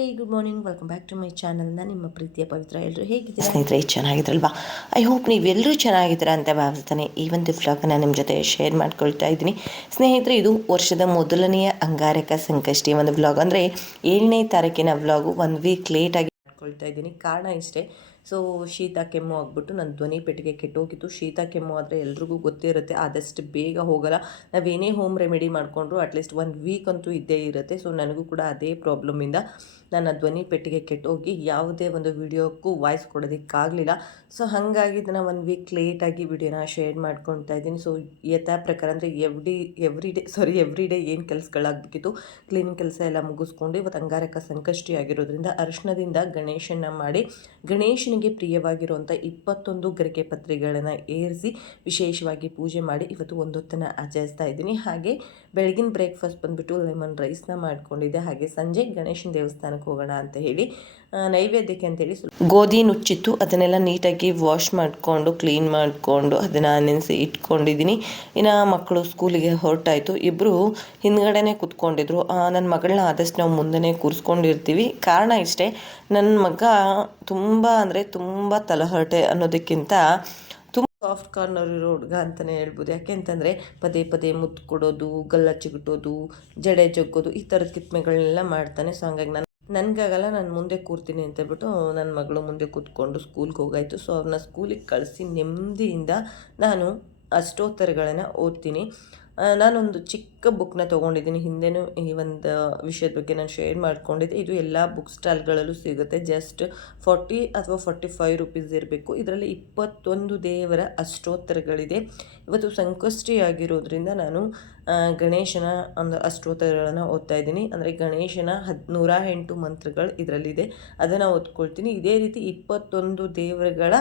ಸ್ನೇಹಿತರೆ, good morning. Welcome back to my channel. ನಾನು ನಿಮ್ಮ ಪ್ರೀತಿಯ ಪವಿತ್ರ. ಎಲ್ಲರೂ ಹೇಗಿದ್ದೀರಾ ಸ್ನೇಹಿತರೆ? ಚೆನ್ನಾಗಿದ್ರಲ್ವಾ? ಐ ಹೋಪ್ ನೀವೆಲ್ಲರೂ ಚೆನ್ನಾಗಿದ್ದೀರಾ ಅಂತ ಭಾವಿಸ್ತಾನೆ ಈ ಒಂದು ವ್ಲಾಗ್ನ ನಿಮ್ಮ ಜೊತೆ ಶೇರ್ ಮಾಡ್ಕೊಳ್ತಾ ಇದ್ದೀನಿ. ಸ್ನೇಹಿತರೆ, ಇದು ವರ್ಷದ ಮೊದಲನೆಯ ಅಂಗಾರಕ ಸಂಕಷ್ಟಿ ಒಂದು ವ್ಲಾಗ್, ಅಂದರೆ 7ನೇ ತಾರೀಕಿನ ವ್ಲಾಗು. 1 ವೀಕ್ ಲೇಟಾಗಿ ಮಾಡ್ಕೊಳ್ತಾ ಇದ್ದೀನಿ. ಕಾರಣ ಇಷ್ಟೇ, ಸೊ ಶೀತ ಕೆಮ್ಮು ಆಗಿಬಿಟ್ಟು ನನ್ನ ಧ್ವನಿ ಪೆಟ್ಟಿಗೆ ಕೆಟ್ಟೋಗಿತ್ತು. ಶೀತ ಕೆಮ್ಮು ಆದರೆ ಎಲ್ರಿಗೂ ಗೊತ್ತಿರುತ್ತೆ, ಆದಷ್ಟು ಬೇಗ ಹೋಗಲ್ಲ. ನಾವೇನೇ ಹೋಮ್ ರೆಮಿಡಿ ಮಾಡಿಕೊಂಡ್ರು ಅಟ್ಲೀಸ್ಟ್ 1 ವೀಕ್ ಅಂತೂ ಇದ್ದೇ ಇರುತ್ತೆ. ಸೊ ನನಗೂ ಕೂಡ ಅದೇ ಪ್ರಾಬ್ಲಮ್ಮಿಂದ ನನ್ನ ಧ್ವನಿ ಪೆಟ್ಟಿಗೆ ಕೆಟ್ಟೋಗಿ ಯಾವುದೇ ಒಂದು ವಿಡಿಯೋಕ್ಕೂ ವಾಯ್ಸ್ ಕೊಡೋದಕ್ಕಾಗಲಿಲ್ಲ. ಸೊ ಹಾಗಾಗಿ ಇದನ್ನು 1 ವೀಕ್ ಲೇಟಾಗಿ ವಿಡಿಯೋನ ಶೇರ್ ಮಾಡ್ಕೊಳ್ತಾ ಇದ್ದೀನಿ. ಸೊ ಯಥಾ ಪ್ರಕಾರ ಅಂದರೆ ಎವ್ರಿ ಡೇ ಏನು ಕೆಲಸಗಳಾಗಬೇಕಿತ್ತು, ಕ್ಲೀನಿಂಗ್ ಕೆಲಸ ಎಲ್ಲ ಮುಗಿಸ್ಕೊಂಡು ಇವತ್ತು ಅಂಗಾರಕ ಸಂಕಷ್ಟಿ ಆಗಿರೋದ್ರಿಂದ ಅರಿಶಿಣದಿಂದ ಗಣೇಶನ ಮಾಡಿ ಗಣೇಶನಿಗೆ ಪ್ರಿಯವಾಗಿರುವಂಥ 21 ಗರಿಕೆ ಪತ್ರಿಗಳನ್ನು ಏರಿಸಿ ವಿಶೇಷವಾಗಿ ಪೂಜೆ ಮಾಡಿ ಇವತ್ತು ಒಂದೊತ್ತನ್ನು ಆಚರಿಸ್ತಾ ಇದ್ದೀನಿ. ಹಾಗೆ ಬೆಳಗಿನ ಬ್ರೇಕ್ಫಾಸ್ಟ್ ಬಂದುಬಿಟ್ಟು ಲೆಮನ್ ರೈಸ್ನ ಮಾಡ್ಕೊಂಡಿದ್ದೆ. ಹಾಗೆ ಸಂಜೆ ಗಣೇಶನ ದೇವಸ್ಥಾನಕ್ಕೆ ಹೋಗೋಣ ಅಂತ ಹೇಳಿ ನೈವೇದ್ಯಕ್ಕೆ ಅಂತೇಳಿ ಗೋಧಿ ನುಚ್ಚಿತ್ತು, ಅದನ್ನೆಲ್ಲ ನೀಟಾಗಿ ವಾಶ್ ಮಾಡಿಕೊಂಡು ಕ್ಲೀನ್ ಮಾಡಿಕೊಂಡು ಅದನ್ನು ನೆನೆಸಿ ಇಟ್ಕೊಂಡಿದ್ದೀನಿ. ಇನ್ನು ಮಕ್ಕಳು ಸ್ಕೂಲಿಗೆ ಹೊರಟಾಯಿತು. ಇಬ್ಬರು ಹಿಂದ್ಗಡೆನೇ ಕೂತ್ಕೊಂಡಿದ್ರು. ನನ್ನ ಮಗಳನ್ನ ಆದಷ್ಟು ನಾವು ಮುಂದೆ ಕೂರಿಸ್ಕೊಂಡಿರ್ತೀವಿ. ಕಾರಣ ಇಷ್ಟೇ, ನನ್ನ ಮಗ ತುಂಬ ಅಂದರೆ ತುಂಬ ತಲಹರಟೆ ಅನ್ನೋದಕ್ಕಿಂತ ಸಾಫ್ಟ್ ಕಾರ್ನರ್ ಇರೋ ಹುಡುಗ ಅಂತಲೇ ಹೇಳ್ಬೋದು. ಯಾಕೆ ಅಂತಂದರೆ ಪದೇ ಪದೇ ಮುತ್ತು ಕೊಡೋದು, ಗಲ್ಲ ಚಿಗುಟೋದು, ಜಡೆ ಜಗ್ಗೋದು, ಈ ಥರದ ಕಿತ್ಮೆಗಳನ್ನೆಲ್ಲ ಮಾಡ್ತಾನೆ. ಸೊ ಹಂಗಾಗಿ ನನಗಾಗಲ್ಲ, ನಾನು ಮುಂದೆ ಕೂರ್ತೀನಿ ಅಂತ ಹೇಳ್ಬಿಟ್ಟು ನನ್ನ ಮಗಳು ಮುಂದೆ ಕೂತ್ಕೊಂಡು ಸ್ಕೂಲ್ಗೆ ಹೋಗಾಯಿತು. ಸೊ ಅವ್ರನ್ನ ಸ್ಕೂಲಿಗೆ ಕಳಿಸಿ ನೆಮ್ಮದಿಯಿಂದ ನಾನು ಅಷ್ಟೋತ್ತರಗಳನ್ನು ಓದ್ತೀನಿ. ನಾನೊಂದು ಚಿಕ್ಕ ಬುಕ್ನ ತೊಗೊಂಡಿದ್ದೀನಿ. ಹಿಂದೆನೂ ಈ ಒಂದು ವಿಷಯದ ಬಗ್ಗೆ ನಾನು ಶೇರ್ ಮಾಡ್ಕೊಂಡಿದ್ದೆ. ಇದು ಎಲ್ಲ ಬುಕ್ ಸ್ಟಾಲ್ಗಳಲ್ಲೂ ಸಿಗುತ್ತೆ. ಜಸ್ಟ್ 40 ಅಥವಾ 45 ರುಪೀಸ್ ಇರಬೇಕು. ಇದರಲ್ಲಿ 21 ದೇವರ ಅಷ್ಟೋತ್ತರಗಳಿದೆ. ಇವತ್ತು ಸಂಕಷ್ಟಿ ಆಗಿರೋದ್ರಿಂದ ನಾನು ಗಣೇಶನ ಒಂದು ಅಷ್ಟೋತ್ತರಗಳನ್ನು ಓದ್ತಾ ಇದ್ದೀನಿ. ಅಂದರೆ ಗಣೇಶನ 108 ಮಂತ್ರಗಳು ಇದರಲ್ಲಿದೆ, ಅದನ್ನು ಓದ್ಕೊಳ್ತೀನಿ. ಇದೇ ರೀತಿ 21 ದೇವರುಗಳ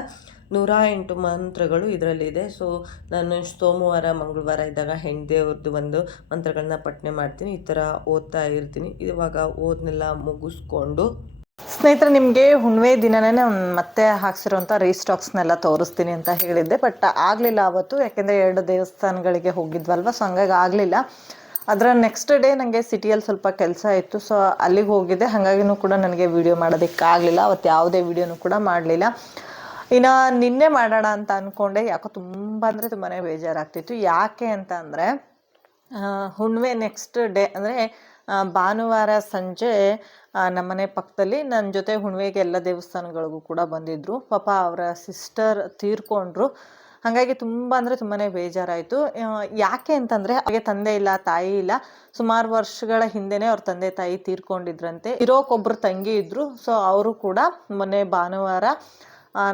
108 ಮಂತ್ರಗಳು ಇದರಲ್ಲಿದೆ. ಸೊ ನಾನು ಸೋಮವಾರ ಮಂಗಳವಾರ ಇದ್ದಾಗ ಹೆಣ್ದೇವ್ರದ್ದು ಒಂದು ಮಂತ್ರಗಳನ್ನ ಪಠನೆ ಮಾಡ್ತೀನಿ. ಈ ಥರ ಓದ್ತಾ ಇರ್ತೀನಿ. ಇವಾಗ ಓದನ್ನೆಲ್ಲ ಮುಗಿಸ್ಕೊಂಡು ಸ್ನೇಹಿತರೆ, ನಿಮಗೆ ಹುಣ್ಣಿಮೆ ದಿನನೇ ಮತ್ತೆ ಹಾಕ್ಸಿರೋಂಥ ರೀಸ್ಟಾಕ್ಸ್ನೆಲ್ಲ ತೋರಿಸ್ತೀನಿ ಅಂತ ಹೇಳಿದ್ದೆ, ಬಟ್ ಆಗಲಿಲ್ಲ ಅವತ್ತು. ಯಾಕೆಂದರೆ 2 ದೇವಸ್ಥಾನಗಳಿಗೆ ಹೋಗಿದ್ವಲ್ವ, ಸೊ ಹಂಗಾಗಿ ಆಗಲಿಲ್ಲ. ಅದರ ನೆಕ್ಸ್ಟ್ ಡೇ ನನಗೆ ಸಿಟಿಯಲ್ಲಿ ಸ್ವಲ್ಪ ಕೆಲಸ ಇತ್ತು, ಸೊ ಅಲ್ಲಿಗೆ ಹೋಗಿದ್ದೆ. ಹಾಗಾಗಿನೂ ಕೂಡ ನನಗೆ ವಿಡಿಯೋ ಮಾಡೋದಕ್ಕಾಗಲಿಲ್ಲ. ಅವತ್ತು ಯಾವುದೇ ವಿಡಿಯೋನೂ ಕೂಡ ಮಾಡಲಿಲ್ಲ. ಇನ್ನು ನಿನ್ನೆ ಮಾಡೋಣ ಅಂತ ಅಂದ್ಕೊಂಡೆ. ಯಾಕೋ ತುಂಬ ಅಂದರೆ ತುಂಬಾ ಬೇಜಾರಾಗ್ತಿತ್ತು. ಯಾಕೆ ಅಂತ ಅಂದರೆ ಹುಣ್ಣಿಮೆ ನೆಕ್ಸ್ಟ್ ಡೇ ಅಂದರೆ ಭಾನುವಾರ ಸಂಜೆ ನಮ್ಮನೆ ಪಕ್ಕದಲ್ಲಿ ನನ್ನ ಜೊತೆ ಹುಣ್ಣಿಮೆಗೆ ಎಲ್ಲ ದೇವಸ್ಥಾನಗಳಿಗೂ ಕೂಡ ಬಂದಿದ್ದರು. ಪಾಪ ಅವರ ಸಿಸ್ಟರ್ ತೀರ್ಕೊಂಡ್ರು. ಹಾಗಾಗಿ ತುಂಬ ಅಂದರೆ ತುಂಬಾ ಬೇಜಾರಾಯಿತು. ಯಾಕೆ ಅಂತಂದರೆ ಹಾಗೆ ತಂದೆ ಇಲ್ಲ, ತಾಯಿ ಇಲ್ಲ. ಸುಮಾರು ವರ್ಷಗಳ ಹಿಂದೆನೇ ಅವ್ರ ತಂದೆ ತಾಯಿ ತೀರ್ಕೊಂಡಿದ್ರಂತೆ. ಇರೋಕ್ಕೊಬ್ಬರು ತಂಗಿ ಇದ್ದರು. ಸೊ ಅವರು ಕೂಡ ಮೊನ್ನೆ ಭಾನುವಾರ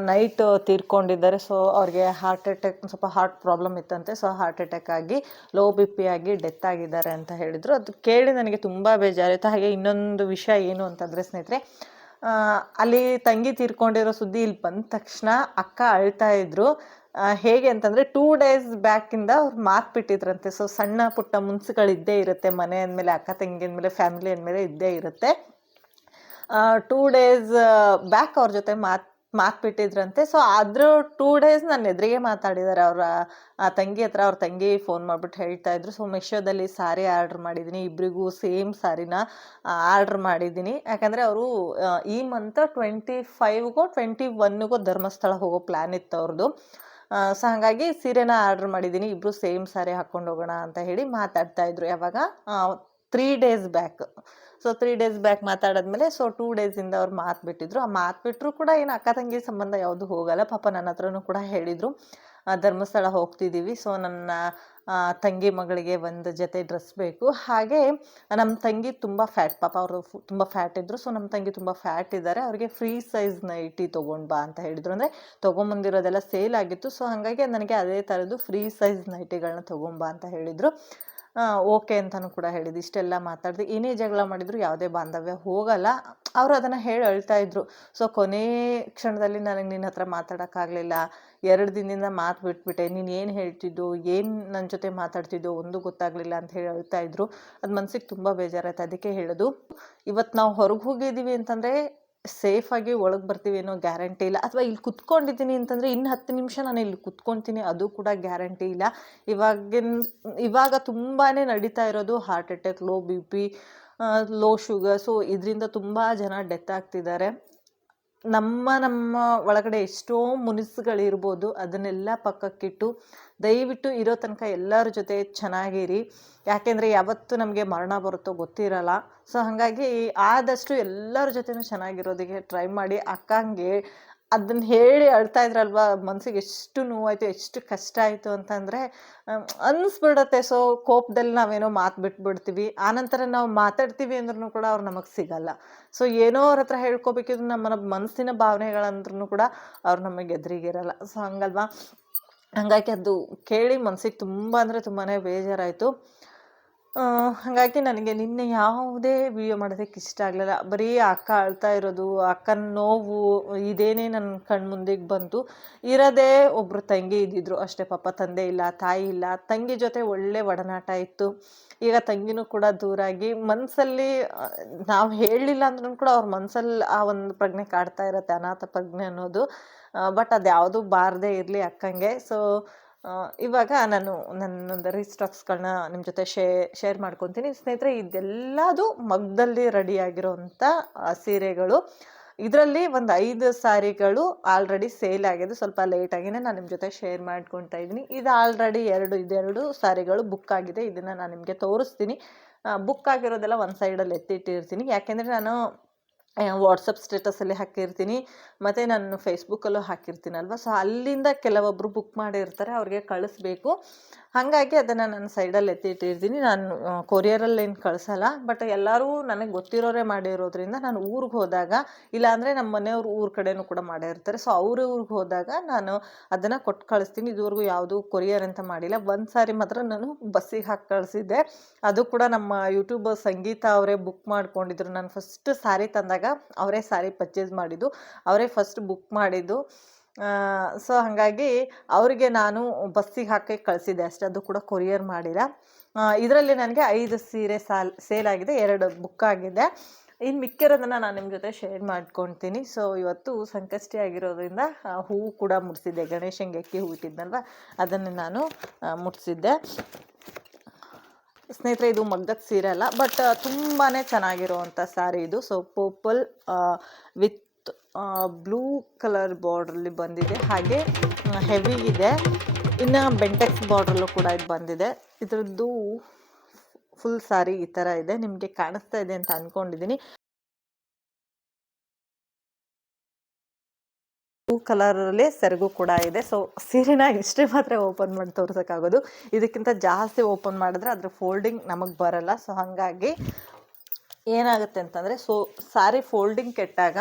ನೈಟ್ ತೀರ್ಕೊಂಡಿದ್ದಾರೆ. ಸೊ ಅವ್ರಿಗೆ ಹಾರ್ಟ್ ಅಟ್ಯಾಕ್, ಸ್ವಲ್ಪ ಹಾರ್ಟ್ ಪ್ರಾಬ್ಲಮ್ ಇತ್ತಂತೆ. ಸೊ ಹಾರ್ಟ್ ಅಟ್ಯಾಕ್ ಆಗಿ ಲೋ BP ಆಗಿ ಡೆತ್ ಆಗಿದ್ದಾರೆ ಅಂತ ಹೇಳಿದರು. ಅದು ಕೇಳಿ ನನಗೆ ತುಂಬ ಬೇಜಾರಾಯಿತು. ಹಾಗೆ ಇನ್ನೊಂದು ವಿಷಯ ಏನು ಅಂತಂದರೆ ಸ್ನೇಹಿತರೆ, ಅಲ್ಲಿ ತಂಗಿ ತೀರ್ಕೊಂಡಿರೋ ಸುದ್ದಿ ಇಲ್ಲಿ ಬಂದ ತಕ್ಷಣ ಅಕ್ಕ ಅಳ್ತಾ ಇದ್ರು. ಹೇಗೆ ಅಂತಂದರೆ 2 ಡೇಸ್ ಬ್ಯಾಕಿಂದ ಅವ್ರು ಮಾತು ಬಿಟ್ಟಿದ್ರಂತೆ. ಸೊ ಸಣ್ಣ ಪುಟ್ಟ ಮುನ್ಸುಗಳಿದ್ದೇ ಇರುತ್ತೆ, ಮನೆ ಅಂದಮೇಲೆ ಅಕ್ಕ ತಂಗಿ ಅಂದಮೇಲೆ ಫ್ಯಾಮಿಲಿ ಅಂದಮೇಲೆ ಇದ್ದೇ ಇರುತ್ತೆ. 2 ಡೇಸ್ ಬ್ಯಾಕ್ ಅವ್ರ ಜೊತೆ ಮಾತು ಬಿಟ್ಟಿದ್ರಂತೆ. ಸೊ ಅದ್ರ 2 ಡೇಸ್ ನನ್ನ ಎದುರಿಗೆ ಮಾತಾಡಿದ್ದಾರೆ. ಅವರ ತಂಗಿ ಹತ್ರ ಅವ್ರ ತಂಗಿ ಫೋನ್ ಮಾಡಿಬಿಟ್ಟು ಹೇಳ್ತಾ ಇದ್ರು. ಸೊ ಮೆಶೋದಲ್ಲಿ ಸಾರಿ ಆರ್ಡ್ರ್ ಮಾಡಿದ್ದೀನಿ, ಇಬ್ಬರಿಗೂ ಸೇಮ್ ಸಾರಿನ ಆರ್ಡ್ರ್ ಮಾಡಿದ್ದೀನಿ. ಯಾಕಂದರೆ ಅವರು ಈ ಮಂತ್ 25ಗೋ 21ಗೋ ಧರ್ಮಸ್ಥಳ ಹೋಗೋ ಪ್ಲ್ಯಾನ್ ಇತ್ತು ಅವ್ರದ್ದು. ಸೊ ಹಾಗಾಗಿ ಸೀರೆನ ಆರ್ಡ್ರ್ ಮಾಡಿದ್ದೀನಿ. ಇಬ್ಬರು ಸೇಮ್ ಸಾರಿ ಹಾಕ್ಕೊಂಡು ಹೋಗೋಣ ಅಂತ ಹೇಳಿ ಮಾತಾಡ್ತಾ ಇದ್ರು. ಯಾವಾಗ 3 days back. So 3 days back ಮಾತಾಡಿದ್ಮೇಲೆ ಸೊ 2 ಡೇಸಿಂದ ಅವ್ರು ಮಾತು ಬಿಟ್ಟಿದ್ರು. ಆ ಮಾತು ಬಿಟ್ಟರು ಕೂಡ ಏನು ಅಕ್ಕ ತಂಗಿ ಸಂಬಂಧ ಯಾವುದು ಹೋಗಲ್ಲ. ಪಾಪ ನನ್ನ ಹತ್ರನೂ ಕೂಡ ಹೇಳಿದರು, ಧರ್ಮಸ್ಥಳ ಹೋಗ್ತಿದ್ದೀವಿ. ಸೊ ನನ್ನ ತಂಗಿ ಮಗಳಿಗೆ ಒಂದು ಜೊತೆ ಡ್ರೆಸ್ ಬೇಕು. ಹಾಗೆ ನಮ್ಮ ತಂಗಿ ತುಂಬ ಫ್ಯಾಟ್, ಪಾಪ ಅವರು ತುಂಬ ಫ್ಯಾಟ್ ಇದ್ದರು. ಸೊ ನಮ್ಮ ತಂಗಿ ತುಂಬ ಫ್ಯಾಟ್ ಇದ್ದಾರೆ, ಅವ್ರಿಗೆ ಫ್ರೀ ಸೈಜ್ ನೈಟಿ ತೊಗೊಂಡು ಬಾ ಅಂತ ಹೇಳಿದರು. ಅಂದರೆ ತೊಗೊಂಬಂದಿರೋದೆಲ್ಲ ಸೇಲ್ ಆಗಿತ್ತು. ಸೊ ಹಾಗಾಗಿ ನನಗೆ ಅದೇ ಥರದ್ದು ಫ್ರೀ ಸೈಜ್ ನೈಟಿಗಳನ್ನ ತೊಗೊಂಬಾ ಅಂತ ಹೇಳಿದರು. ಓಕೆ ಅಂತಲೂ ಕೂಡ ಹೇಳಿದ್ದು. ಇಷ್ಟೆಲ್ಲ ಮಾತಾಡಿದೆ, ಏನೇ ಜಗಳ ಮಾಡಿದ್ರು ಯಾವುದೇ ಬಾಂಧವ್ಯ ಹೋಗಲ್ಲ. ಅವರು ಅದನ್ನು ಹೇಳಿ ಅಳ್ತಾ ಇದ್ರು. ಸೊ ಕೊನೆ ಕ್ಷಣದಲ್ಲಿ ನನಗೆ ನಿನ್ನ ಹತ್ರ ಮಾತಾಡೋಕ್ಕಾಗಲಿಲ್ಲ, 2 ದಿನದಿಂದ ಮಾತು ಬಿಟ್ಬಿಟ್ಟೆ, ನೀನು ಏನು ಹೇಳ್ತಿದ್ದು, ಏನು ನನ್ನ ಜೊತೆ ಮಾತಾಡ್ತಿದ್ದೋ ಒಂದು ಗೊತ್ತಾಗಲಿಲ್ಲ ಅಂತ ಹೇಳಿ ಅಳ್ತಾ ಇದ್ರು. ಅದು ಮನಸ್ಸಿಗೆ ತುಂಬ ಬೇಜಾರಾಯ್ತು. ಅದಕ್ಕೆ ಹೇಳೋದು, ಇವತ್ತು ನಾವು ಹೊರಗೆ ಹೋಗಿದ್ದೀವಿ ಅಂತಂದರೆ ಸೇಫಾಗಿ ಒಳಗೆ ಬರ್ತೀವಿ ಅನ್ನೋ ಗ್ಯಾರಂಟಿ ಇಲ್ಲ. ಅಥವಾ ಇಲ್ಲಿ ಕುತ್ಕೊಂಡಿದ್ದೀನಿ ಅಂತಂದರೆ ಇನ್ನು 10 ನಿಮಿಷ ನಾನು ಇಲ್ಲಿ ಕುತ್ಕೊತೀನಿ, ಅದು ಕೂಡ ಗ್ಯಾರಂಟಿ ಇಲ್ಲ. ಇವಾಗ ತುಂಬಾ ನಡೀತಾ ಇರೋದು heart attack, low BP, low sugar. So ಇದರಿಂದ ತುಂಬ ಜನ ಡೆತ್ ಆಗ್ತಿದ್ದಾರೆ. ನಮ್ಮ ಒಳಗಡೆ ಎಷ್ಟೋ ಮುನಿಸುಗಳಿರ್ಬೋದು, ಅದನ್ನೆಲ್ಲ ಪಕ್ಕಕ್ಕಿಟ್ಟು ದಯವಿಟ್ಟು ಇರೋ ತನಕ ಎಲ್ಲರ ಜೊತೆ ಚೆನ್ನಾಗಿರಿ. ಯಾಕೆಂದರೆ ಯಾವತ್ತು ನಮಗೆ ಮರಣ ಬರುತ್ತೋ ಗೊತ್ತಿರಲ್ಲ. ಸೊ ಹಾಗಾಗಿ ಆದಷ್ಟು ಎಲ್ಲರ ಜೊತೆನೂ ಚೆನ್ನಾಗಿರೋದಕ್ಕೆ ಟ್ರೈ ಮಾಡಿ. ಅಕ್ಕಂಗೆ ಅದನ್ನು ಹೇಳಿ ಅಳ್ತಾ ಇದ್ರಲ್ವ, ಮನಸ್ಸಿಗೆ ಎಷ್ಟು ನೋವಾಯಿತು, ಎಷ್ಟು ಕಷ್ಟ ಆಯಿತು ಅಂತಂದರೆ ಅನ್ನಿಸ್ಬಿಡತ್ತೆ. ಸೊ ಕೋಪದಲ್ಲಿ ನಾವೇನೋ ಮಾತು ಬಿಟ್ಬಿಡ್ತೀವಿ, ಆನಂತರ ನಾವು ಮಾತಾಡ್ತೀವಿ ಅಂದ್ರೂ ಕೂಡ ಅವ್ರು ನಮಗೆ ಸಿಗಲ್ಲ. ಸೊ ಏನೋ ಅವ್ರ ಹತ್ರ ಹೇಳ್ಕೊಬೇಕಿದ್ರು ನಮ್ಮ ಮನಸ್ಸಿನ ಭಾವನೆಗಳಂದ್ರೂ ಕೂಡ ಅವ್ರು ನಮಗೆ ಎದುರಿಗಿರಲ್ಲ. ಸೊ ಹಂಗಲ್ವಾ, ಹಾಗಾಗಿ ಅದು ಕೇಳಿ ಮನಸ್ಸಿಗೆ ತುಂಬ ಅಂದರೆ ತುಂಬಾ ಬೇಜಾರಾಯಿತು. ಹಾಗಾಗಿ ನನಗೆ ನಿನ್ನೆ ಯಾವುದೇ ವಿಡಿಯೋ ಮಾಡೋದಕ್ಕೆ ಇಷ್ಟ ಆಗಲಿಲ್ಲ. ಬರೀ ಅಕ್ಕ ಅಳ್ತಾ ಇರೋದು, ಅಕ್ಕನ ನೋವು ಇದೇನೇ ನನ್ನ ಕಣ್ಣು ಮುಂದೆಗೆ ಬಂತು. ಇರೋದೇ ಒಬ್ಬರು ತಂಗಿ ಇದ್ದಿದ್ರು ಅಷ್ಟೇ, ಪಾಪ ತಂದೆ ಇಲ್ಲ, ತಾಯಿ ಇಲ್ಲ. ತಂಗಿ ಜೊತೆ ಒಳ್ಳೆ ಒಡನಾಟ ಇತ್ತು. ಈಗ ತಂಗಿನೂ ಕೂಡ ದೂರಾಗಿ ಮನಸ್ಸಲ್ಲಿ ನಾವು ಹೇಳಲಿಲ್ಲ ಅಂದ್ರೂ ಕೂಡ ಅವ್ರ ಮನಸ್ಸಲ್ಲಿ ಆ ಒಂದು ಪ್ರಜ್ಞೆ ಕಾಡ್ತಾ ಇರುತ್ತೆ, ಅನಾಥ ಪ್ರಜ್ಞೆ ಅನ್ನೋದು. ಬಟ್ ಅದು ಯಾವುದೂ ಬಾರದೇ ಇರಲಿ ಅಕ್ಕಂಗೆ. ಸೊ ಇವಾಗ ನಾನು ನನ್ನೊಂದು ರೀಸ್ಟಾಕ್ಸ್ಗಳನ್ನ ನಿಮ್ಮ ಜೊತೆ ಶೇರ್ ಮಾಡ್ಕೊತೀನಿ ಸ್ನೇಹಿತರೆ. ಇದೆಲ್ಲದು ಮಗ್ದಲ್ಲಿ ರೆಡಿಯಾಗಿರೋವಂಥ ಸೀರೆಗಳು. ಇದರಲ್ಲಿ ಒಂದು 5 ಸಾರಿಗಳು ಆಲ್ರೆಡಿ ಸೇಲ್ ಆಗಿದೆ. ಸ್ವಲ್ಪ ಲೇಟಾಗಿಯೇ ನಾನು ನಿಮ್ಮ ಜೊತೆ ಶೇರ್ ಮಾಡ್ಕೊತಾ ಇದ್ದೀನಿ. ಇದು ಆಲ್ರೆಡಿ ಇದೆರಡು ಸಾರಿಗಳು ಬುಕ್ ಆಗಿದೆ. ಇದನ್ನು ನಾನು ನಿಮಗೆ ತೋರಿಸ್ತೀನಿ. ಬುಕ್ ಆಗಿರೋದೆಲ್ಲ ಒಂದು ಸೈಡಲ್ಲಿ ಎತ್ತಿಟ್ಟಿರ್ತೀನಿ. ಯಾಕೆಂದರೆ ನಾನು ವಾಟ್ಸಪ್ ಸ್ಟೇಟಸಲ್ಲಿ ಹಾಕಿರ್ತೀನಿ, ಮತ್ತು ನಾನು ಫೇಸ್ಬುಕ್ಕಲ್ಲೂ ಹಾಕಿರ್ತೀನಲ್ವ. ಸೊ ಅಲ್ಲಿಂದ ಕೆಲವೊಬ್ಬರು ಬುಕ್ ಮಾಡಿರ್ತಾರೆ, ಅವ್ರಿಗೆ ಕಳಿಸ್ಬೇಕು. ಹಾಗಾಗಿ ಅದನ್ನು ನಾನು ಸೈಡಲ್ಲಿ ಎತ್ತಿಟ್ಟಿರ್ತೀನಿ. ನಾನು ಕೊರಿಯರಲ್ಲಿ ಏನು ಕಳಿಸಲ್ಲ. ಬಟ್ ಎಲ್ಲರೂ ನನಗೆ ಗೊತ್ತಿರೋರೇ ಮಾಡಿರೋದ್ರಿಂದ ನಾನು ಊರಿಗೆ ಹೋದಾಗ, ಇಲ್ಲಾಂದರೆ ನಮ್ಮ ಮನೆಯವ್ರು ಊರ ಕಡೆನೂ ಕೂಡ ಮಾಡಿರ್ತಾರೆ. ಸೊ ಅವ್ರ ಊರಿಗೆ ಹೋದಾಗ ನಾನು ಅದನ್ನು ಕೊಟ್ಟು ಕಳಿಸ್ತೀನಿ. ಇದುವರೆಗೂ ಯಾವುದೂ ಕೊರಿಯರ್ ಅಂತ ಮಾಡಿಲ್ಲ. ಒಂದು ಸಾರಿ ಮಾತ್ರ ನಾನು ಬಸ್ಸಿಗೆ ಹಾಕಿ ಕಳಿಸಿದ್ದೆ. ಅದು ಕೂಡ ನಮ್ಮ ಯೂಟ್ಯೂಬರ್ ಸಂಗೀತ ಅವರೇ ಬುಕ್ ಮಾಡ್ಕೊಂಡಿದ್ರು. ನಾನು ಫಸ್ಟ್ ಸಾರಿ ತಂದಾಗ ಅವರೇ ಸಾರಿ ಪರ್ಚೇಸ್ ಮಾಡಿದ್ದು, ಅವರೇ ಫಸ್ಟ್ ಬುಕ್ ಮಾಡಿದ್ದು. ಸೊ ಹಾಗಾಗಿ ಅವರಿಗೆ ನಾನು ಬಸ್ಸಿಗೆ ಹಾಕಿ ಕಳಿಸಿದ್ದೆ ಅಷ್ಟೇ, ಅದು ಕೂಡ ಕೊರಿಯರ್ ಮಾಡಿಲ್ಲ. ಇದರಲ್ಲಿ ನನಗೆ 5 ಸೀರೆ ಸೇಲ್ ಆಗಿದೆ, 2 ಬುಕ್ ಆಗಿದೆ. ಇನ್ನು ಮಿಕ್ಕಿರೋದನ್ನು ನಾನು ನಿಮ್ಮ ಜೊತೆ ಶೇರ್ ಮಾಡ್ಕೊತೀನಿ. ಸೊ ಇವತ್ತು ಸಂಕಷ್ಟಿ ಆಗಿರೋದ್ರಿಂದ ಹೂವು ಕೂಡ ಮುಡಿಸಿದ್ದೆ, ಗಣೇಶಂಗೆ ಅಕ್ಕಿ ಹೂ ಇಟ್ಟಿದ್ನಲ್ವ ಅದನ್ನು ನಾನು ಮುಡಿಸಿದ್ದೆ. ಸ್ನೇಹಿತರೆ, ಇದು ಮಗ್ಗದ ಸೀರೆ ಅಲ್ಲ, ಬಟ್ ತುಂಬಾ ಚೆನ್ನಾಗಿರುವಂಥ ಸ್ಯಾರಿ ಇದು. So purple with blue colour ಬಾರ್ಡ್ರಲ್ಲಿ ಬಂದಿದೆ, ಹಾಗೆ ಹೆವಿ ಇದೆ. ಇನ್ನು ಬೆಂಟೆಕ್ಸ್ ಬಾರ್ಡ್ರಲ್ಲೂ ಕೂಡ ಇದು ಬಂದಿದೆ. ಇದರದ್ದು ಫುಲ್ ಸ್ಯಾರಿ ಈ ಥರ ಇದೆ. ನಿಮಗೆ ಕಾಣಿಸ್ತಾ ಇದೆ ಅಂತ ಅಂದ್ಕೊಂಡಿದ್ದೀನಿ. ಬ್ಲೂ ಕಲರಲ್ಲಿ ಸೆರಗು ಕೂಡ ಇದೆ. ಸೊ ಸೀರೆನ ಇಷ್ಟೇ ಮಾತ್ರ ಓಪನ್ ಮಾಡಿ ತೋರ್ಸೋಕ್ಕಾಗೋದು. ಇದಕ್ಕಿಂತ ಜಾಸ್ತಿ ಓಪನ್ ಮಾಡಿದ್ರೆ ಅದ್ರ ಫೋಲ್ಡಿಂಗ್ ನಮಗೆ ಬರಲ್ಲ. ಸೊ ಹಾಗಾಗಿ ಏನಾಗುತ್ತೆ ಅಂತಂದರೆ, ಸೊ ಸಾರಿ ಫೋಲ್ಡಿಂಗ್ ಕೆಟ್ಟಾಗ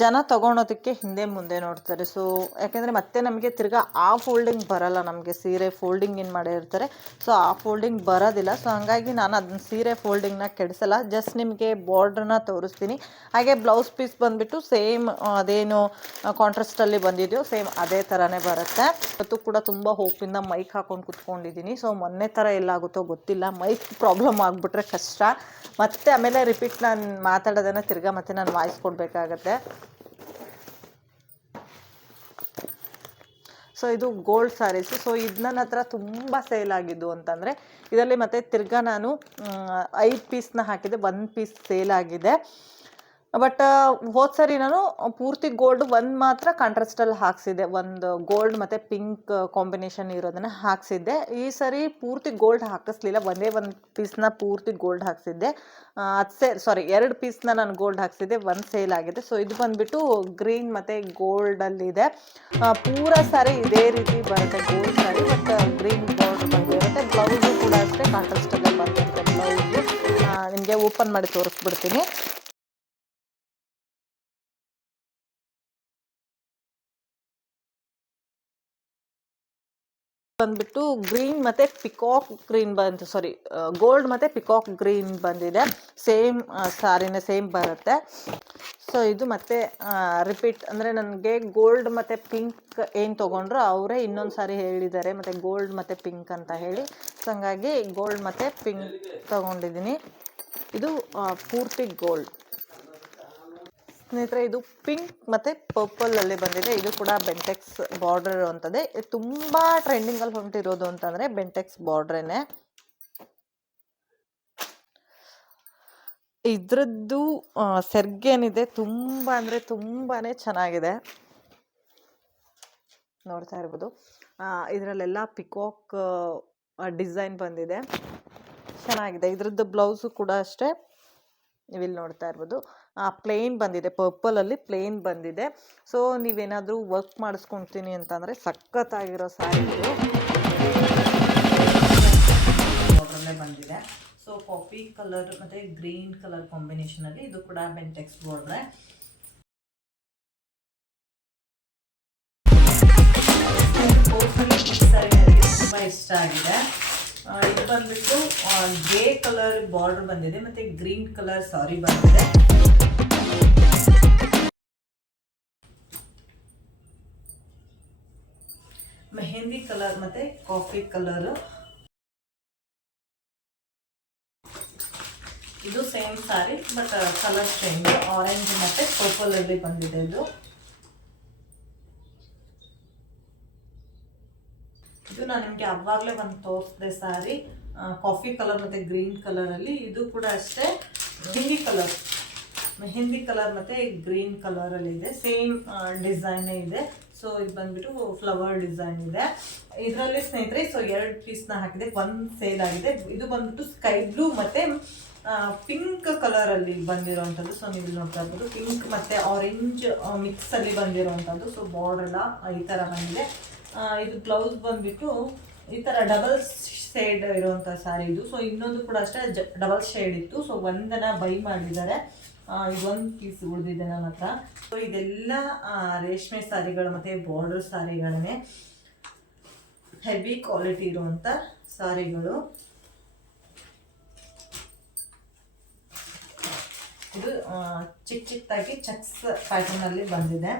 ಜನ ತೊಗೊಳೋದಕ್ಕೆ ಹಿಂದೆ ಮುಂದೆ ನೋಡ್ತಾರೆ. ಸೊ ಯಾಕೆಂದರೆ ಮತ್ತೆ ನಮಗೆ ತಿರ್ಗಾ ಆ ಫೋಲ್ಡಿಂಗ್ ಬರಲ್ಲ, ನಮಗೆ ಸೀರೆ ಫೋಲ್ಡಿಂಗ್ ಏನು ಮಾಡಿರ್ತಾರೆ, ಸೊ ಆ ಫೋಲ್ಡಿಂಗ್ ಬರೋದಿಲ್ಲ. ಸೊ ಹಾಗಾಗಿ ನಾನು ಅದನ್ನ ಸೀರೆ ಫೋಲ್ಡಿಂಗ್ನ ಕೆಡಿಸಲ್ಲ, ಜಸ್ಟ್ ನಿಮಗೆ ಬಾರ್ಡ್ರನ್ನ ತೋರಿಸ್ತೀನಿ. ಹಾಗೆ ಬ್ಲೌಸ್ ಪೀಸ್ ಬಂದುಬಿಟ್ಟು ಸೇಮ್ ಅದೇನು ಕಾಂಟ್ರಾಸ್ಟಲ್ಲಿ ಬಂದಿದೆಯೋ ಸೇಮ್ ಅದೇ ಥರನೇ ಬರುತ್ತೆ. ಇವತ್ತು ಕೂಡ ತುಂಬ ಹೋಪಿಂದ ಮೈಕ್ ಹಾಕೊಂಡು ಕುತ್ಕೊಂಡಿದ್ದೀನಿ. ಸೊ ಮೊನ್ನೆ ಥರ ಎಲ್ಲಾಗುತ್ತೋ ಗೊತ್ತಿಲ್ಲ, ಮೈಕ್ ಪ್ರಾಬ್ಲಮ್ ಆಗಿಬಿಟ್ರೆ ಕಷ್ಟ. ಮತ್ತು ಆಮೇಲೆ ರಿಪೀಟ್ ನಾನು ಮಾತಾಡೋದನ್ನು ತಿರ್ಗಾ ಮತ್ತೆ ನಾನು ವಾಯ್ಸ್ ಕೊಡಬೇಕಾಗತ್ತೆ. ಸೊ ಇದು ಗೋಲ್ಡ್ ಸ್ಯಾರೀಸು. ಸೊ ಇದು ನನ್ನ ಹತ್ರ ತುಂಬ ಸೇಲ್ ಆಗಿದ್ದು ಅಂತಂದರೆ, ಇದರಲ್ಲಿ ಮತ್ತೆ ತಿರ್ಗಾ ನಾನು 5 ಪೀಸ್ನ ಹಾಕಿದೆ, 1 ಪೀಸ್ ಸೇಲ್ ಆಗಿದೆ. ಬಟ್ ಹೋದ ಸರಿ ನಾನು ಪೂರ್ತಿ ಗೋಲ್ಡ್ ಒಂದು ಮಾತ್ರ ಕಾಂಟ್ರಾಸ್ಟಲ್ಲಿ ಹಾಕ್ಸಿದ್ದೆ, ಒಂದು ಗೋಲ್ಡ್ ಮತ್ತು ಪಿಂಕ್ ಕಾಂಬಿನೇಷನ್ ಇರೋದನ್ನು ಹಾಕ್ಸಿದ್ದೆ. ಈ ಸರಿ ಪೂರ್ತಿ ಗೋಲ್ಡ್ ಹಾಕಿಸ್ಲಿಲ್ಲ, ಒಂದೇ ಒಂದು ಪೀಸ್ನ ಪೂರ್ತಿ ಗೋಲ್ಡ್ ಹಾಕ್ಸಿದ್ದೆ. 2 ಪೀಸ್ನ ನಾನು ಗೋಲ್ಡ್ ಹಾಕ್ಸಿದ್ದೆ, 1 ಸೇಲ್ ಆಗಿದೆ. ಸೊ ಇದು ಬಂದುಬಿಟ್ಟು ಗ್ರೀನ್ ಮತ್ತು ಗೋಲ್ಡಲ್ಲಿದೆ. ಪೂರ ಸಾರಿ ಇದೇ ರೀತಿ ಬರುತ್ತೆ, gold sorry, but green gold ಬಂದಿರುತ್ತೆ. ಬ್ಲೌಸು ಕೂಡ ಅಷ್ಟೇ ಕಾಂಟ್ರಾಸ್ಟಲ್ಲೇ ಬಂದಿರುತ್ತೆ ಬ್ಲೌಸು. ನಿಮಗೆ ಓಪನ್ ಮಾಡಿ ತೋರಿಸ್ಬಿಡ್ತೀನಿ. ಬಂದ್ಬಿಟ್ಟು ಗ್ರೀನ್ ಮತ್ತು ಪಿಕಾಕ್ ಗ್ರೀನ್ ಗೋಲ್ಡ್ ಮತ್ತು ಪಿಕಾಕ್ ಗ್ರೀನ್ ಬಂದಿದೆ. ಸೇಮ್ ಸಾರಿನ ಸೇಮ್ ಬರುತ್ತೆ. ಸೊ ಇದು ಮತ್ತೆ ರಿಪೀಟ್ ಅಂದರೆ ನನಗೆ ಗೋಲ್ಡ್ ಮತ್ತು ಪಿಂಕ್ ಏನು ತೊಗೊಂಡ್ರು ಅವರೇ ಇನ್ನೊಂದು ಸಾರಿ ಹೇಳಿದ್ದಾರೆ, ಮತ್ತು ಗೋಲ್ಡ್ ಮತ್ತು ಪಿಂಕ್ ಅಂತ ಹೇಳಿ. ಸೊ ಹಂಗಾಗಿ ಗೋಲ್ಡ್ ಮತ್ತು ಪಿಂಕ್ ತೊಗೊಂಡಿದ್ದೀನಿ. ಇದು ಪೂರ್ತಿ ಗೋಲ್ಡ್. ಸ್ನೇಹಿತರೆ, ಇದು ಪಿಂಕ್ ಮತ್ತು ಪರ್ಪಲಲ್ಲಿ ಬಂದಿದೆ. ಇದು ಕೂಡ ಬೆಂಟೆಕ್ಸ್ ಬಾರ್ಡರ್ ಇರುವಂಥದ್ದೇ. ತುಂಬ ಟ್ರೆಂಡಿಂಗಲ್ಲಿ ಹೊಂಟಿರೋದು ಅಂತಂದರೆ ಬೆಂಟೆಕ್ಸ್ ಬಾರ್ಡ್ರೇನೆ. ಇದ್ರದ್ದು ಸೆರ್ಗೇನಿದೆ ತುಂಬ ಅಂದರೆ ತುಂಬಾ ಚೆನ್ನಾಗಿದೆ, ನೋಡ್ತಾ ಇರ್ಬೋದು. ಇದರಲ್ಲೆಲ್ಲ ಪಿಕಾಕ್ ಡಿಸೈನ್ ಬಂದಿದೆ, ಚೆನ್ನಾಗಿದೆ. ಇದ್ರದ್ದು ಬ್ಲೌಸು ಕೂಡ ಅಷ್ಟೇ, ನೀವಿಲ್ಲಿ ನೋಡ್ತಾ ಇರ್ಬೋದು ಪ್ಲೇನ್ ಬಂದಿದೆ, ಪರ್ಪಲಲ್ಲಿ ಪ್ಲೇನ್ ಬಂದಿದೆ. ಸೊ ನೀವೇನಾದರೂ ವರ್ಕ್ ಮಾಡಿಸ್ಕೊಳ್ತೀನಿ ಅಂತಂದರೆ ಸಖತ್ತಾಗಿರೋ ಸ್ಯಾರಿ ಇದು. ಬಾರ್ಡ್ರಲ್ಲೇ ಬಂದಿದೆ. ಸೊ ಕಾಫಿ ಕಲರ್ ಮತ್ತು ಗ್ರೀನ್ ಕಲರ್ ಕಾಂಬಿನೇಷನಲ್ಲಿ ಇದು ಕೂಡ ಬೆಂಟೆಕ್ಸ್ ಬಾರ್ಡ್ರೆ. ತುಂಬ ಇಷ್ಟ ಆಗಿದೆ. ಇದು ಬಂದ್ಬಿಟ್ಟು ಗ್ರೇ ಕಲರ್ ಬಾರ್ಡರ್ ಬಂದಿದೆ ಮತ್ತು ಗ್ರೀನ್ ಕಲರ್ ಸಾರಿ ಬಂದಿದೆ. ಮೆಹಂದಿ ಕಲರ್ ಮತ್ತು ಕಾಫಿ ಕಲರು. ಇದು same sorry but colour change, orange ಮತ್ತು ಪರ್ಪಲ್ ಅಲ್ಲಿ ಬಂದಿದೆ. ಇದು ನಾನು ನಿಮಗೆ ಅವಾಗಲೇ ಒಂದು ತೋರಿಸಿದೆ ಸಾರಿ, ಕಾಫಿ ಕಲರ್ ಮತ್ತು ಗ್ರೀನ್ ಕಲರಲ್ಲಿ. ಇದು ಕೂಡ ಅಷ್ಟೇ ಮೆಹಂದಿ ಕಲರ್ ಮತ್ತು ಗ್ರೀನ್ ಕಲರಲ್ಲಿ ಇದೆ, ಸೇಮ್ ಡಿಸೈನೇ ಇದೆ. ಸೊ ಇದು ಬಂದ್ಬಿಟ್ಟು ಫ್ಲವರ್ ಡಿಸೈನ್ ಇದೆ ಇದರಲ್ಲಿ ಸ್ನೇಹಿತರೆ. ಸೊ 2 ಪೀಸ್ನ ಹಾಕಿದೆ, 1 ಸೇಲ್ ಆಗಿದೆ. ಇದು ಬಂದ್ಬಿಟ್ಟು ಸ್ಕೈ ಬ್ಲೂ ಮತ್ತು ಪಿಂಕ್ ಕಲರಲ್ಲಿ ಬಂದಿರೋವಂಥದ್ದು. ಸೊ ನೀವು ನೋಡ್ತಾ ಇರ್ಬೋದು, ಪಿಂಕ್ ಮತ್ತು ಆರೆಂಜ್ ಮಿಕ್ಸಲ್ಲಿ ಬಂದಿರೋವಂಥದ್ದು. ಸೊ ಬಾರ್ಡರ್ ಎಲ್ಲ ಈ ಥರ ಬಂದಿದೆ. ಇದು ಬ್ಲೌಸ್ ಬಂದ್ಬಿಟ್ಟು ಈ ಥರ ಡಬಲ್ ಶೇಡ್ ಇರುವಂಥ ಸ್ಯಾರಿ ಇದು. ಸೊ ಇನ್ನೊಂದು ಕೂಡ ಅಷ್ಟೇ ಡಬಲ್ ಶೇಡ್ ಇತ್ತು. ಸೊ ಒಂದನ್ನು ಬೈ ಮಾಡಿದ್ದಾರೆ, ಇದೊಂದು ಪೀಸ್ ಉಳಿದಿದೆ ನನ್ನ ಹತ್ರ. ಸೊ ಇದೆಲ್ಲ ರೇಷ್ಮೆ ಸ್ಯಾರಿಗಳು ಮತ್ತು ಬಾರ್ಡರ್ ಸ್ಯಾರಿಗಳನ್ನೇ, ಹೆವಿ ಕ್ವಾಲಿಟಿ ಇರುವಂಥ ಸ್ಯಾರಿಗಳು. ಇದು ಚಿಕ್ಕದಾಗಿ ಚೆಕ್ಸ್ ಪ್ಯಾಟರ್ನಲ್ಲಿ ಬಂದಿದೆ.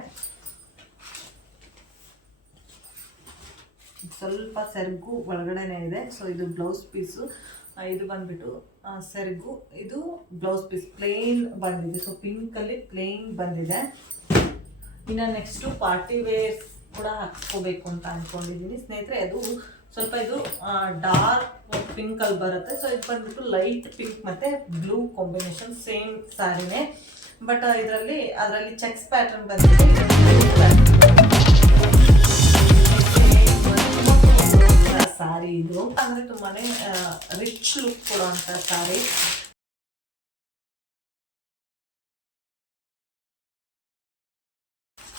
ಸ್ವಲ್ಪ ಸೆರಗು ಒಳಗಡೆನೇ ಇದೆ. ಸೊ ಇದು ಬ್ಲೌಸ್ ಪೀಸು, ಇದು ಬಂದ್ಬಿಟ್ಟು ಸೆರಗು, ಇದು ಬ್ಲೌಸ್ ಪೀಸ್ ಪ್ಲೇನ್ ಬಂದಿದೆ. ಸೊ ಪಿಂಕಲ್ಲಿ ಪ್ಲೇನ್ ಬಂದಿದೆ. ಇನ್ನು ನೆಕ್ಸ್ಟು ಪಾರ್ಟಿ ವೇರ್ಸ್ ಕೂಡ ಹಾಕ್ಕೋಬೇಕು ಅಂತ ಅಂದ್ಕೊಂಡಿದ್ದೀನಿ ಸ್ನೇಹಿತರೆ. ಅದು ಸ್ವಲ್ಪ ಇದು ಡಾರ್ಕ್ ಪಿಂಕಲ್ಲಿ ಬರುತ್ತೆ. ಸೊ ಇದು ಬಂದ್ಬಿಟ್ಟು ಲೈಟ್ ಪಿಂಕ್ ಮತ್ತು ಬ್ಲೂ ಕಾಂಬಿನೇಷನ್, ಸೇಮ್ ಸ್ಯಾರಿನೇ ಬಟ್ ಅದರಲ್ಲಿ ಚೆಕ್ಸ್ ಪ್ಯಾಟರ್ನ್ ಬಂದಿದೆ. ಸಾರಿ ಇದು ಅಂದರೆ ತುಂಬಾ ರಿಚ್ ಲುಕ್ ಕೊಡುವಂಥ ಸಾರಿ.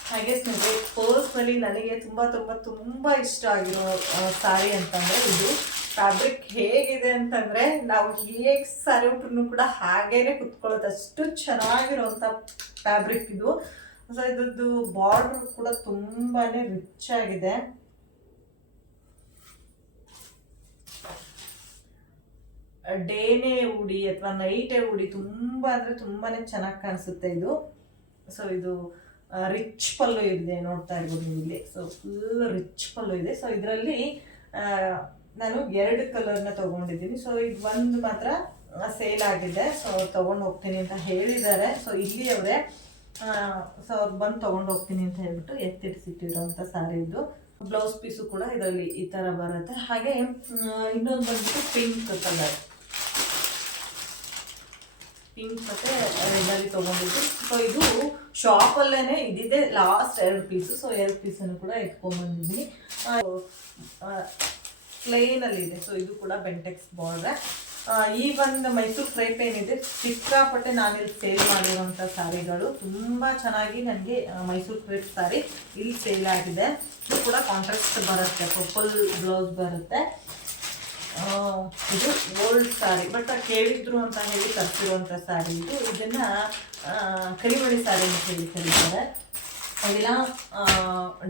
ಹಾಗೆ ಸ್ನೇಹಿತರೆ, ಪರ್ಸ್ನಲಿ ನನಗೆ ತುಂಬ ಇಷ್ಟ ಆಗಿರೋ ಸಾರಿ ಅಂತಂದರೆ ಇದು. ಫ್ಯಾಬ್ರಿಕ್ ಹೇಗಿದೆ ಅಂತಂದರೆ ನಾವು ಹೇಗೆ ಸಾರಿ ಉಟ್ರೂ ಕೂಡ ಹಾಗೇನೆ ಕುತ್ಕೊಳ್ಳೋದು, ಅಷ್ಟು ಚೆನ್ನಾಗಿರೋವಂಥ ಫ್ಯಾಬ್ರಿಕ್ ಇದು. ಸೊ ಇದ್ರದ್ದು ಬಾರ್ಡರ್ ಕೂಡ ತುಂಬಾ ರಿಚ್ ಆಗಿದೆ. ಡೇನೇ ಉಡಿ ಅಥವಾ ನೈಟೇ ಉಡಿ ತುಂಬ ಚೆನ್ನಾಗಿ ಕಾಣಿಸುತ್ತೆ ಇದು. ಸೊ ಇದು ರಿಚ್ ಪಲ್ಲು ಇದೆ, ನೋಡ್ತಾ ಇರ್ಬೋದು ನೀವು ಇಲ್ಲಿ. ಸೊ ಫುಲ್ ರಿಚ್ ಪಲ್ಲು ಇದೆ. ಸೊ ಇದರಲ್ಲಿ ನಾನು 2 ಕಲರ್ನ ತೊಗೊಂಡಿದ್ದೀನಿ. ಸೊ ಇದು ಒಂದು ಮಾತ್ರ ಸೇಲ್ ಆಗಿದೆ. ಸೊ ತೊಗೊಂಡು ಹೋಗ್ತೀನಿ ಅಂತ ಹೇಳಿದ್ದಾರೆ. ಸೊ ಇಲ್ಲಿ ಅವರೇ ಸೊ ಅವ್ರು ಬಂದು ತೊಗೊಂಡು ಹೋಗ್ತೀನಿ ಅಂತ ಹೇಳ್ಬಿಟ್ಟು ಎತ್ತಿಡಿಸಿಟ್ಟಿರೋಂಥ ಸ್ಯಾರಿ ಇದು. ಬ್ಲೌಸ್ ಪೀಸು ಕೂಡ ಇದರಲ್ಲಿ ಈ ಥರ ಬರುತ್ತೆ. ಹಾಗೆ ಇನ್ನೊಂದು ಬಂದ್ಬಿಟ್ಟು ಪಿಂಕ್ ಕಲರ್, ಪಿಂಕ್ ಮತ್ತು ರೆಡ್ಡಲ್ಲಿ ತೊಗೊಂಡಿದ್ದು. ಸೊ ಇದು ಶಾಪಲ್ಲೇ ಇದಿದೆ ಲಾಸ್ಟ್ 2 ಪೀಸು. ಸೊ 2 ಪೀಸನ್ನು ಕೂಡ ಎತ್ಕೊಂಡ್ಬಂದಿದ್ದೀನಿ. ಪ್ಲೇನಲ್ಲಿದೆ. ಸೊ ಇದು ಕೂಡ ಬೆಂಟೆಕ್ಸ್ ಬಾರ್ಡ್ರೆ. ಈ ಒಂದು ಮೈಸೂರು ಕ್ರೇಪ್ ಏನಿದೆ, ಸಿಕ್ಕಾಪಟ್ಟೆ ನಾನಿಲ್ಲಿ ಸೇಲ್ ಮಾಡಿರೋಂಥ ಸ್ಯಾರಿಗಳು ತುಂಬ ಚೆನ್ನಾಗಿ ನನಗೆ ಮೈಸೂರು ಕ್ರೇಪ್ ಸ್ಯಾರಿ ಇಲ್ಲಿ ಸೇಲ್ ಆಗಿದೆ. ಇದು ಕೂಡ ಕಾಂಟ್ರಾಸ್ಟ್ ಬರುತ್ತೆ, ಪರ್ಪಲ್ ಬ್ಲೌಸ್ ಬರುತ್ತೆ. ಇದು ಓಲ್ಡ್ ಸ್ಯಾರಿ ಬಟ್ ಕೇಳಿದ್ರು ಅಂತ ಹೇಳಿ ತರಿಸಿರುವಂಥ ಸ್ಯಾರಿ ಇದು. ಇದನ್ನು ಕರಿಮಣಿ ಸ್ಯಾರಿ ಅಂತ ಹೇಳಿ ಕರೀತಾರೆ. ಅದೆಲ್ಲ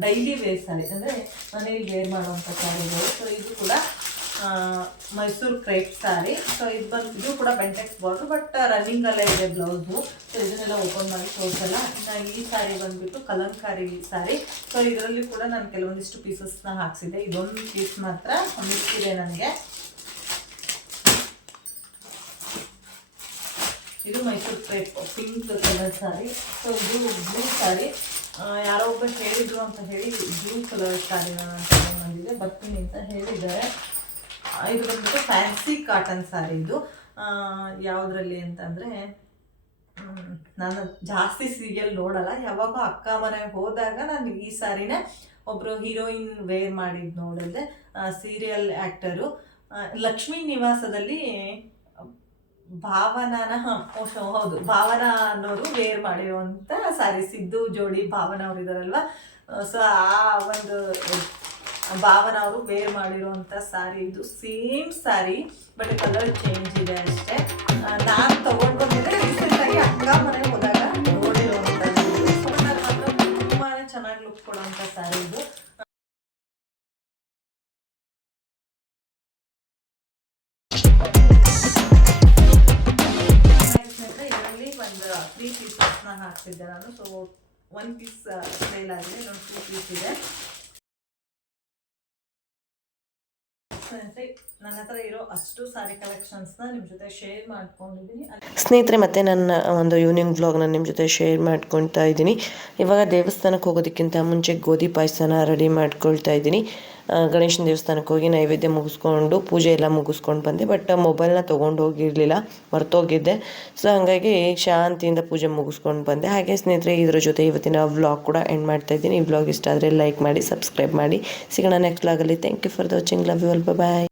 ಡೈಲಿ ವೇರ್ ಸ್ಯಾರಿ, ಅಂದರೆ ಮನೇಲಿ ವೇರ್ ಮಾಡುವಂಥ ಸ್ಯಾರಿಗಳು. ಸೊ ಇದು ಕೂಡ ಮೈಸೂರು ಕ್ರೇಪ್ ಸ್ಯಾರಿ. ಸೊ ಇದು ಕೂಡ ಬೆಂಟೆಕ್ಸ್ ಬಾರ್ಡ್ರು ಬಟ್ ರನ್ನಿಂಗಲ್ಲೇ ಇದೆ ಬ್ಲೌಸು. ಸೊ ಇದನ್ನೆಲ್ಲ ಓಪನ್ ಮಾಡಿ ತೋರಿಸಲ್ಲ. ಇನ್ನು ಈ ಸ್ಯಾರಿ ಬಂದುಬಿಟ್ಟು ಕಲಂಕಾರಿ ಸ್ಯಾರಿ. ಸೊ ಇದರಲ್ಲಿ ಕೂಡ ನಾನು ಕೆಲವೊಂದಿಷ್ಟು ಪೀಸಸ್ನ ಹಾಕ್ಸಿದ್ದೆ. ಇದೊಂದು ಪೀಸ್ ಮಾತ್ರ ಮಿಕ್ಕಿದೆ ನನಗೆ. ಇದು Mysuru crepe pink colour sari. So ಇದು ಬ್ಲೂ ಸ್ಯಾರಿ. ಯಾರೋ ಒಬ್ಬ ಹೇಳಿದ್ರು ಅಂತ ಹೇಳಿ ಬ್ಲೂ ಕಲರ್ ಸ್ಯಾರಿನ ನಾನು ತಗೊಂಡ್ಬಂದಿದ್ದೆ, ಬರ್ತೀನಿ ಅಂತ ಹೇಳಿದ್ದಾರೆ. ಇದು ಬಂದ್ಬಿಟ್ಟು ಫ್ಯಾನ್ಸಿ ಕಾಟನ್ ಸ್ಯಾರಿ. ಇದು ಯಾವುದರಲ್ಲಿ ಅಂತಂದರೆ ನಾನು ಜಾಸ್ತಿ ಸೀರಿಯಲ್ ನೋಡಲ್ಲ, ಯಾವಾಗೋ ಅಕ್ಕ ಮನೆಗೆ ಹೋದಾಗ ನಾನು ಈ ಸಾರಿನ ಒಬ್ಬರು ಹೀರೋಯಿನ್ ವೇರ್ ಮಾಡಿದ್ದು ನೋಡಿದ್ದೆ. ಸೀರಿಯಲ್ ಆ್ಯಕ್ಟರು ಲಕ್ಷ್ಮೀ ನಿವಾಸದಲ್ಲಿ ಭಾವನಾನ ಹೌದು ಭಾವನಾ ಅನ್ನೋರು ವೇರ್ ಮಾಡಿರುವಂಥ ಸಾರಿ. ಸಿದ್ದು ಜೋಡಿ ಭಾವನಾ ಅವ್ರು ಇದ್ದಾರಲ್ವ, ಸೊ ಆ ಒಂದು ಭಾವನಾ ಅವರು ವೇರ್ ಮಾಡಿರುವಂಥ ಸಾರಿ ಇದು. Same sorry but colour change ಇದೆ ಅಷ್ಟೇ. ನಾನು ತಗೊಂಡು ಬಂದಿದ್ದೆ ರೀಸೆಂಟಾಗಿ ಅಕ್ಕ ಮನೆಗೆ ಹೋದಾಗ ನೋಡಿರುವಂಥದ್ದು. ಸೊ ನಾನು ಮಾತ್ರ ತುಂಬಾ ಚೆನ್ನಾಗಿ ಲುಕ್ ಕೊಡುವಂಥ ಸಾರಿ ಇದು. ಇದರಲ್ಲಿ ಒಂದು 3 ಪೀಸಸ್ನ ಹಾಕ್ತಿದ್ದೆ ನಾನು. ಸೊ 1 ಪೀಸ್ ಸೇಲ್ ಆಗಿದೆ, ಇನ್ನೊಂದು 2 ಪೀಸ್ ಇದೆ. ನನ್ನ ಹತ್ರ ಇರೋ ಅಷ್ಟು ಸಾರಿ ಕಲೆಕ್ಷನ್ಸ್ನ ನಿಮ್ಮ ಜೊತೆ ಶೇರ್ ಮಾಡ್ಕೊಂಡಿದ್ದೀನಿ. ಸ್ನೇಹಿತರೆ, ಮತ್ತೆ ನನ್ನ ಒಂದು ಈವ್ನಿಂಗ್ ವ್ಲಾಗ್ನ ನಿಮ್ಮ ಜೊತೆ ಶೇರ್ ಮಾಡ್ಕೊಳ್ತಾ ಇದ್ದೀನಿ. ಇವಾಗ ದೇವಸ್ಥಾನಕ್ಕೆ ಹೋಗೋದಕ್ಕಿಂತ ಮುಂಚೆ ಗೋಧಿ ಪಾಯಸನ ರೆಡಿ ಮಾಡ್ಕೊಳ್ತಾ ಇದ್ದೀನಿ. ಗಣೇಶನ ದೇವಸ್ಥಾನಕ್ಕೆ ಹೋಗಿ ನೈವೇದ್ಯ ಮುಗಿಸ್ಕೊಂಡು ಪೂಜೆ ಎಲ್ಲ ಮುಗಿಸ್ಕೊಂಡು ಬಂದೆ. ಬಟ್ ಮೊಬೈಲ್ನ ತೊಗೊಂಡು ಹೋಗಿರಲಿಲ್ಲ, ಮರ್ತೋಗಿದ್ದೆ. ಸೊ ಹಾಗಾಗಿ ಶಾಂತಿಯಿಂದ ಪೂಜೆ ಮುಗಿಸ್ಕೊಂಡು ಬಂದೆ. ಹಾಗೆ ಸ್ನೇಹಿತರೆ, ಇದರ ಜೊತೆ ಇವತ್ತಿನ ವ್ಲಾಗ್ ಕೂಡ ಎಂಡ್ ಮಾಡ್ತಾ ಇದ್ದೀನಿ. ಈ ವ್ಲಾಗ್ ಇಷ್ಟ ಆದರೆ ಲೈಕ್ ಮಾಡಿ, ಸಬ್ಸ್ಕ್ರೈಬ್ ಮಾಡಿ. ಸಿಗೋಣ ನೆಕ್ಸ್ಟ್ ವ್ಲಾಗಲ್ಲಿ. Thank you for the watching. Love you all. Bye.